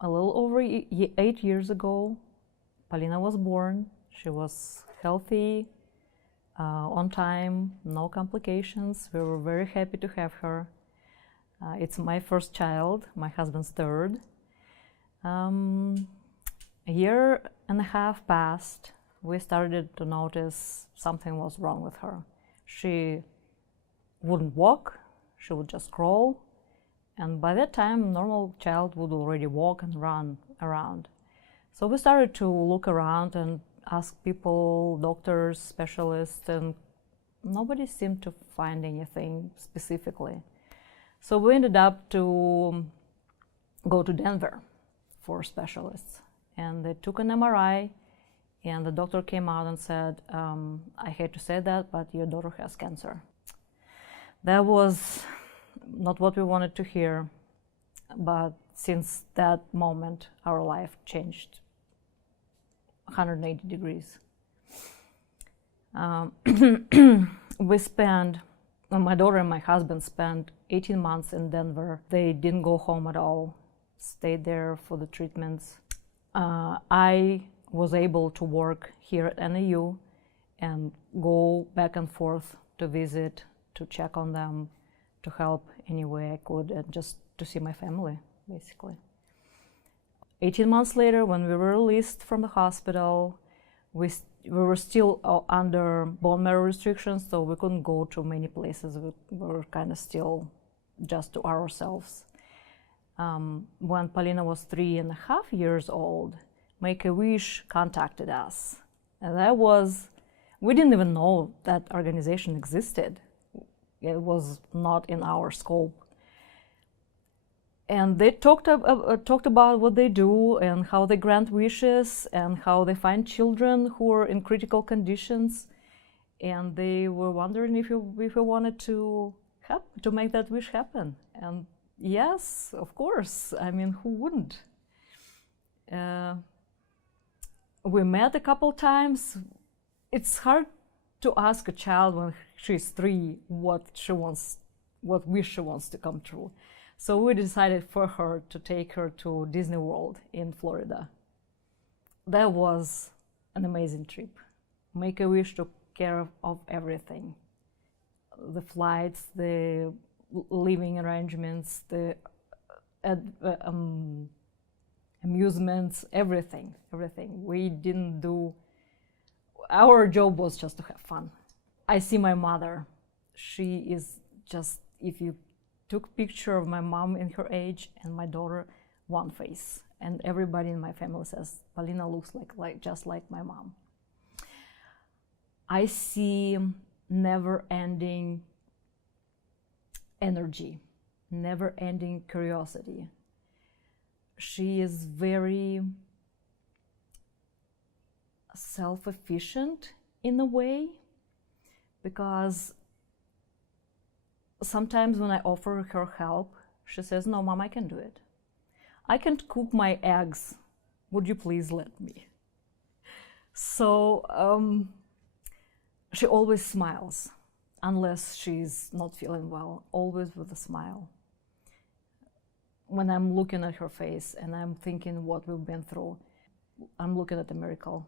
A little over 8 years ago, Polina was born. She was healthy, on time, no complications. We were very happy to have her. It's my first child, my husband's third. A year and a half passed. We started to notice something was wrong with her. She wouldn't walk, she would just crawl. And by that time, a normal child would already walk and run around. So we started to look around and ask people, doctors, specialists, and nobody seemed to find anything specifically. So we ended up to go to Denver for specialists. And they took an MRI, and the doctor came out and said, I hate to say that, but your daughter has cancer. That was not what we wanted to hear, but since that moment, our life changed 180 degrees. We spent, my daughter and my husband spent 18 months in Denver. They didn't go home at all, stayed there for the treatments. I was able to work here at NAU and go back and forth to visit, to check on them, to help any way I could, and just to see my family, basically. 18 months later, when we were released from the hospital, we were still under bone marrow restrictions, so we couldn't go to many places. We were kind of still just to ourselves. When Polina was 3.5 years old, Make-A-Wish contacted us. And that was, we didn't even know that organization existed. It was not in our scope. And they talked about what they do and how they grant wishes and how they find children who are in critical conditions. And they were wondering if we wanted to make that wish happen. And yes, of course. I mean, who wouldn't? We met a couple times. It's hard to ask a child when she's 3 what wish she wants to come true. So we decided for her to take her to Disney World in Florida. That was an amazing trip. Make-A-Wish took care of everything. The flights, the living arrangements, the amusements, everything. We didn't do, our job was just to have fun. I see my mother. She is just, if you took picture of my mom in her age and my daughter, one face. And everybody in my family says, Polina looks just like my mom. I see never-ending energy, never-ending curiosity. She is very self-efficient in a way, because sometimes when I offer her help, she says, no, Mom, I can do it. I can't cook my eggs. Would you please let me? So she always smiles, unless she's not feeling well, always with a smile. When I'm looking at her face and I'm thinking what we've been through, I'm looking at a miracle.